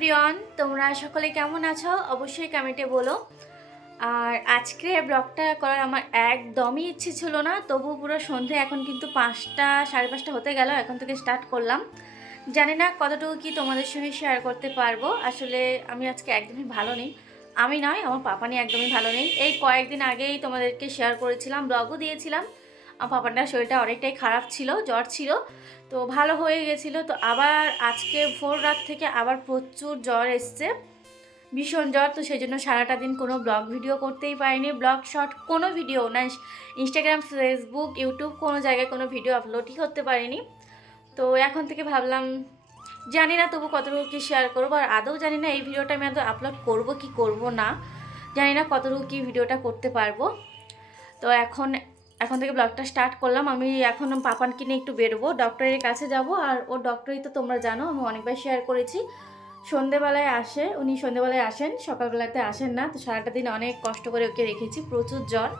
Everyone, তোমরা সকলে কেমন আছো? অবশ্যই কমেন্টে বলো। আর আজকে ব্লগটা করার আমার একদমই ইচ্ছে ছিল না তবু পুরো সন্ধে এখন কিন্তু পাঁচটা, সাড়ে পাঁচটা হতে গেল, এখন থেকে স্টার্ট করলাম। জানি না কতটুকু কি তোমাদের সঙ্গে শেয়ার করতে পারব, আসলে আমি আজকে একদমই ভালো নেই। আমি নয়, আমার পাপানি একদমই ভালো নেই। এই কয়েকদিন আগেই তোমাদেরকে শেয়ার করেছিলাম ব্লগও দিয়েছিলাম। আমার পাপানটার শরীরটা অনেকটাই খারাপ ছিল, জ্বর ছিল। তো ভালো হয়ে গেছিল। তো আবার আজকে ভোর রাত থেকে আবার প্রচুর জ্বর এসছে। ভীষণ জ্বর। তো সেই জন্য সারাটা দিন কোনো ব্লগ ভিডিও করতেই পারিনি। ব্লগ শর্ট কোনো ভিডিও না। ইনস্টাগ্রাম ফেসবুক ইউটিউব কোনো জায়গায় কোনো ভিডিও আপলোডই করতে পারিনি। তো এখন থেকে ভাবলাম, জানি না তবু কতটুকু কি শেয়ার করব। আর আদৌ জানি না এই ভিডিওটা আমি আদৌ আপলোড করব কি করব না। জানি না কতটুকু কি ভিডিওটা করতে পারব। তো এখন এখন থেকে ব্লগটা স্টার্ট করলাম। আমি এখন পাপানকে নিয়ে একটু বেরোবো। ডক্টরের কাছে যাব। আর ও ডক্টরই তো তোমরা জানো, আমি অনেকবার শেয়ার করেছি। সন্ধেবেলায় আসে, উনি সন্ধেবেলায় আসেন, সকালবেলাতে আসেন না। তো সারাটা দিন অনেক কষ্ট করে ওকে রেখেছি, প্রচুর জ্বর।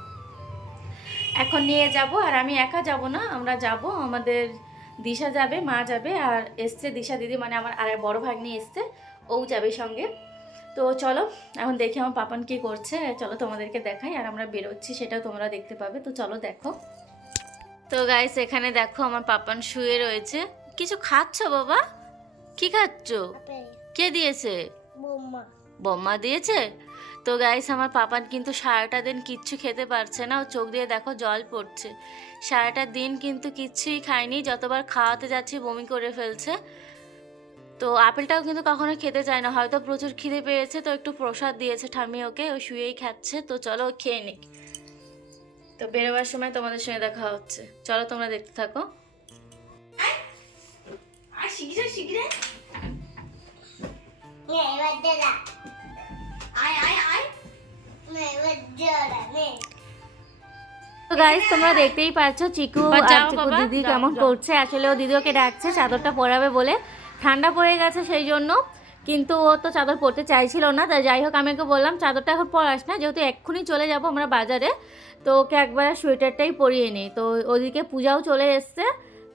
এখন নিয়ে যাব। আর আমি একা যাব না, আমরা যাব। আমাদের দিশা যাবে, মা যাবে। আর এসছে দিশা দিদি মানে আমার আর বড় ভাগ্নি এসছে। ও যাবে সঙ্গে। তো চলো এখন দেখি আমার পাপান কি করছে। চলো তোমাদেরকে দেখাই আর আমরা বেরোচ্ছি সেটাও তোমরা দেখতে পাবে। তো চলো দেখো। তো গাইস এখানে দেখো আমার পাপান শুয়ে রয়েছে। কিছু খাচ্ছ বাবা? কি খাচ্ছ? কে দিয়েছে? বোমা। বম্মা দিয়েছে? তো গাইস আমার পাপান কিন্তু সারাটা দিন কিচ্ছু খেতে পারছে না। ও চোখ দিয়ে দেখো জল পড়ছে। সারাটা দিন কিন্তু কিচ্ছুই খায়নি। যতবার খাওয়াতে যাচ্ছি বমি করে ফেলছে। তো আপেলটাও কিন্তু কখনো খেতে চায় না। হয়তো প্রচুর খিদে পেয়েছে তো একটু প্রসাদ দিয়েছে ঠামি ওকে ও শুয়েই খাচ্ছে। তো চলো ও খেয়ে নিক তো বেরোবার সময় তোমাদের সঙ্গে দেখা হচ্ছে। চলো তোমরা দেখতে থাকো। আয় আয় আয় তো গাইস তোমরা দেখতেই পাচ্ছ চিকু আর চিকু দিদি কেমন। করছে। আসলে ও দিদি ওকে ডাকছে চাদরটা পরাবে বলে। ঠান্ডা পড়ে গেছে সেই জন্য, কিন্তু ও তো চাদর পরতে চাইছিল না তাই যাই হোক আমি ওকে বললাম, চাদরটা এখন পরাস না, যেহেতু এক্ষুনি চলে যাব আমরা বাজারে, তো ওকে একবার সোয়েটারটাই পরিয়ে নিই তো ওদিকে পূজাও চলে এসছে,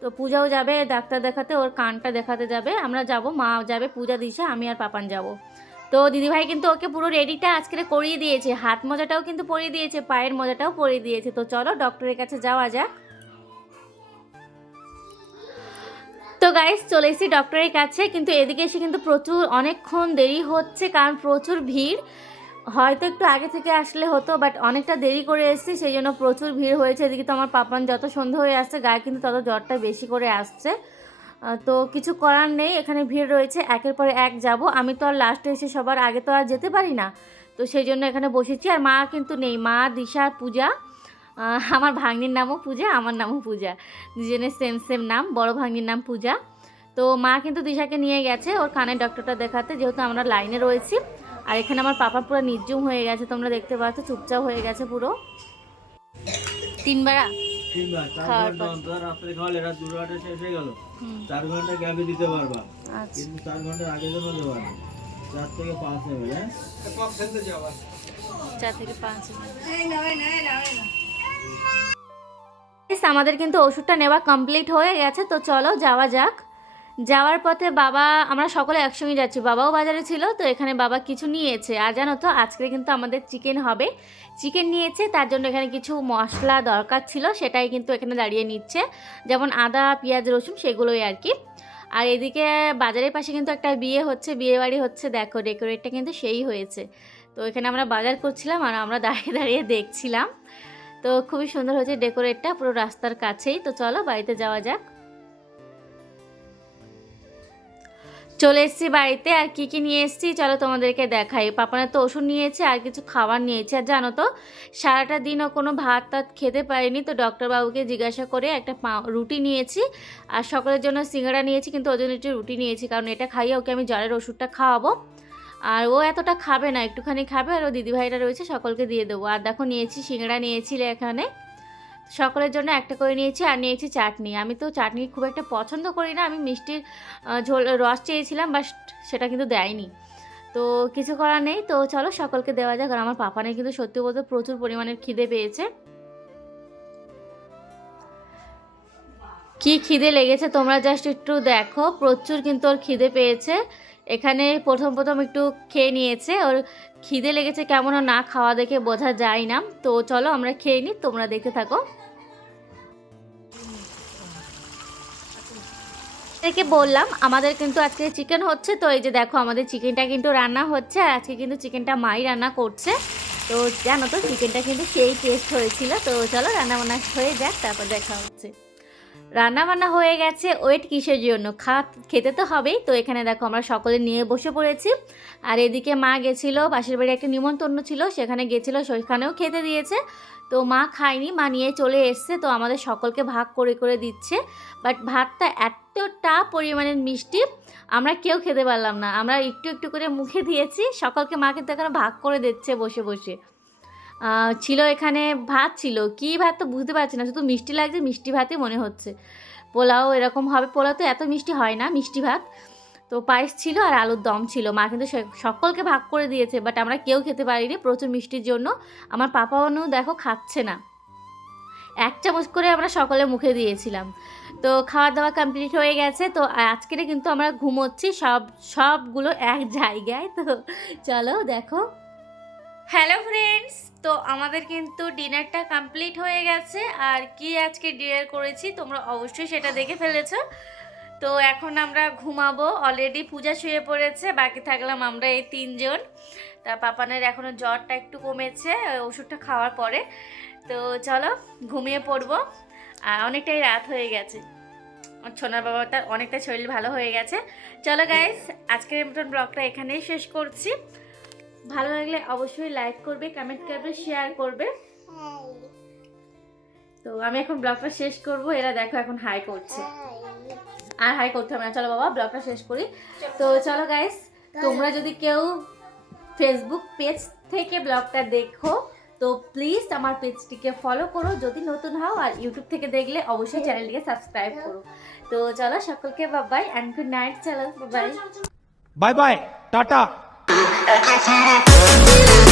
তো পূজাও যাবে ডাক্তার দেখাতে, ওর কানটা দেখাতে যাবে, আমরা যাব, মা যাবে পূজা দিছে, আমি আর পাপান যাব। তো দিদিভাই কিন্তু ওকে পুরো রেডিটা আজকে করিয়ে দিয়েছে, হাত মোজাটাও কিন্তু পরিয়ে দিয়েছে, পায়ের মোজাটাও পরিয়ে দিয়েছে, তো চলো ডক্টরের কাছে যাওয়া যাক। তো গাইস চলে এসেছি ডক্টরের কাছে, কিন্তু এদিকে এসে কিন্তু প্রচুর, অনেকক্ষণ দেরি হচ্ছে, কারণ প্রচুর ভিড়। হয়তো একটু আগে থেকে আসলে হতো বাট অনেকটা দেরি করে এসেছি, সেই জন্য প্রচুর ভিড় হয়েছে। এদিকে তো আমার পাপান যত সন্ধে হয়ে আসছে, গায়ে কিন্তু তত জ্বরটা বেশি করে আসছে। তো কিছু করার নেই, এখানে ভিড় রয়েছে, একের পরে এক যাব। আমি তো আর লাস্টে এসে সবার আগে তো আর যেতে পারি না। তো সেই জন্য এখানে বসেছি, আর মা কিন্তু নেই, মা, দিশা পূজা। আমার ভাগ্নির নামও পূজা আমার নামও পূজা। দুজনের সেম সেম নাম বড় ভাগ্নির নাম পূজা। তো মা কিন্তু দিশাকে নিয়ে গেছে ওর কানের ডক্টরটা দেখাতে যেহেতু আমরা লাইনে রয়েছি। আর এখানে আমার পাপা পুরো নির্জুম হয়ে গেছে তোমরা দেখতে পাচ্ছ চুপচাপ হয়ে গেছে পুরো। তিনবার খাওয়ার পর। রাত্রে খাওয়ালে রাত দুটো আটে শেষ হয়ে গেল। চার ঘণ্টা গ্যাপে দিতে পারবা। আচ্ছা। কিন্তু চার ঘণ্টার আগে থেকে পাঁচ নেবে হ্যাঁ? চার থেকে পাঁচ Guys, আমাদের কিন্তু ওষুধটা নেওয়া কমপ্লিট হয়ে গেছে, তো চলো যাওয়া যাক। যাওয়ার পথে বাবা, আমরা সকলে একসঙ্গে যাচ্ছি, বাবাও বাজারে ছিল, তো এখানে বাবা কিছু নিয়েছে। আর জানো তো, আজকে কিন্তু আমাদের চিকেন হবে। চিকেন নিয়েছে, তার জন্য এখানে কিছু মশলা দরকার ছিল, সেটাই কিন্তু এখানে দাঁড়িয়ে নিচ্ছে। যেমন আদা, পেঁয়াজ, রসুন, সেগুলোই আর কি। আর এদিকে বাজারের পাশে কিন্তু একটা বিয়ে হচ্ছে, বিয়ে বাড়ি হচ্ছে, দেখো ডেকোরেটটা কিন্তু সেই হয়েছে। তো এখানে আমরা বাজার করছিলাম, আর আমরা দাঁড়িয়ে দাঁড়িয়ে দেখছিলাম। তো খুবই সুন্দর হয়েছে ডেকোরেটটা, পুরো রাস্তার কাছেই। তো চলো, বাড়িতে যাওয়া যাক। চলে এসেছি বাড়িতে, আর কি কি নিয়ে এসেছি? চলো তোমাদেরকে দেখাই। পাপনা তো ওষুধ নিয়েছে, আর কিছু খাবার নিয়েছে। আর জানো তো, সারাটা দিনও কোনো ভাত টাত খেতে পারিনি। তো ডক্টরবাবুকে জিজ্ঞাসা করে একটা পা- রুটি নিয়েছি। আর সকলের জন্য সিঙ্গাড়া নিয়েছি, কিন্তু ওই জন্য একটু রুটি নিয়েছি। কারণ এটা খাইয়ে ওকে আমি জ্বরের ওষুধটা খাওয়াবো। আর ও এতটা খাবে না, একটুখানি খাবে আর ও দিদিভাইরা রয়েছে, সকলকে দিয়ে দেবো। আর দেখো নিয়েছি সিঙ্গাড়া নিয়েছি এখানে। সকলের জন্য একটা করে নিয়েছি আর নিয়েছি চাটনি। আমি তো চাটনি খুব একটা পছন্দ করি না, আমি মিষ্টির ঝোল, রস চেয়েছিলাম, বাট সেটা কিন্তু দেয়নি। তো কিছু করার নেই, তো চলো সকলকে দেওয়া যাক। আর আমার পাপানে কিন্তু সত্যি বলতে প্রচুর পরিমাণের খিদে পেয়েছে। কি খিদে লেগেছে তোমরা জাস্ট একটু দেখো, প্রচুর কিন্তু ওর খিদে পেয়েছে। এখানে প্রথম প্রথম একটু খেয়ে নিয়েছে। ওর খিদে লেগেছে কেমন না খাওয়া দেখে বোঝা যায় না। তো চলো আমরা খেয়ে নিই, তোমরা দেখতে থাকো। একে বললাম, আমাদের কিন্তু আজকে চিকেন হচ্ছে। তো এই যে দেখো, আমাদের চিকেনটা কিন্তু রান্না হচ্ছে আর আজকে কিন্তু চিকেনটা মাই রান্না করছে। তো জানো তো চিকেনটা কিন্তু সেই টেস্ট হয়েছিল। তো চলো রান্না বান্না হয়ে যাক, তারপর দেখা হচ্ছে। রান্না বান্না হয়ে গেছে, ওয়েট কিসের জন্য? খা খেতে তো হবেই। তো এখানে দেখো আমরা সকলে নিয়ে বসে পড়েছি। আর এদিকে মা গেছিল, পাশের বাড়ি একটা নিমন্ত্রণ ছিল, সেখানে গেছিল, সেখানেও খেতে দিয়েছে। তো মা খায়নি, মা নিয়ে চলে এসছে, তো আমাদের সকলকে ভাগ করে করে দিচ্ছে। বাট ভাতটা এতটা পরিমাণের মিষ্টি, আমরা কেউ খেতে পারলাম না। আমরা একটু একটু করে মুখে দিয়েছি, সকলকে মা কিন্তু এখানে ভাগ করে দিচ্ছে বসে বসে। ছিল এখানে ভাত ছিল। কি ভাত তো বুঝতে পারছি না, শুধু মিষ্টি লাগছে, মিষ্টি ভাতই মনে হচ্ছে। পোলাও এরকম হবে, পোলাও তো এত মিষ্টি হয় না, মিষ্টি ভাত। তো পায়েস ছিল আর আলুর দম ছিল। মা কিন্তু সকলকে ভাগ করে দিয়েছে বাট আমরা কেউ খেতে পারিনি প্রচুর মিষ্টির জন্য। আমার পাপা অনু দেখো খাচ্ছে না। এক চামচ করে আমরা সকলে মুখে দিয়েছিলাম। তো খাওয়া দাওয়া কমপ্লিট হয়ে গেছে। তো আজকের কিন্তু আমরা ঘুমোচ্ছি, সব, সবগুলো এক জায়গায়। তো চলো দেখো। হ্যালো ফ্রেন্ডস, তো আমাদের কিন্তু ডিনারটা কমপ্লিট হয়ে গেছে। আর কি আজকে ডিনার করেছি তোমরা অবশ্যই সেটা দেখে ফেলেছো। তো এখন আমরা ঘুমাবো অলরেডি পূজা শুয়ে পড়েছে, বাকি থাকলাম আমরা এই তিনজন। তা পাপানের এখনও জ্বরটা একটু কমেছে, ওষুধটা খাওয়ার পরে। তো চলো, ঘুমিয়ে পড়ব। আর অনেকটাই রাত হয়ে গেছে। ছোনার বাবাটার অনেকটা শরীর ভালো হয়ে গেছে। চলো গাইস আজকের মতন ব্লগটা এখানেই শেষ করছি। ভালো লাগলে অবশ্যই লাইক করবে কমেন্ট করবে শেয়ার করবে। তো আমি এখন ব্লগটা শেষ করব। এরা দেখো এখন হাই করছে। আর হাই করতে হবে না। চলো বাবা, ব্লগটা শেষ করি। তো চলো গাইস তোমরা যদি কেউ ফেসবুক পেজ থেকে ব্লগটা দেখো, তো প্লিজ আমার পেজটিকে ফলো করো। যদি নতুন হও আর ইউটিউব থেকে দেখলে অবশ্যই চ্যানেলটিকে সাবস্ক্রাইব করো। তো চলো সকলকে বাবাই অ্যান্ড গুড নাইট চলো বাবাই I can feel it.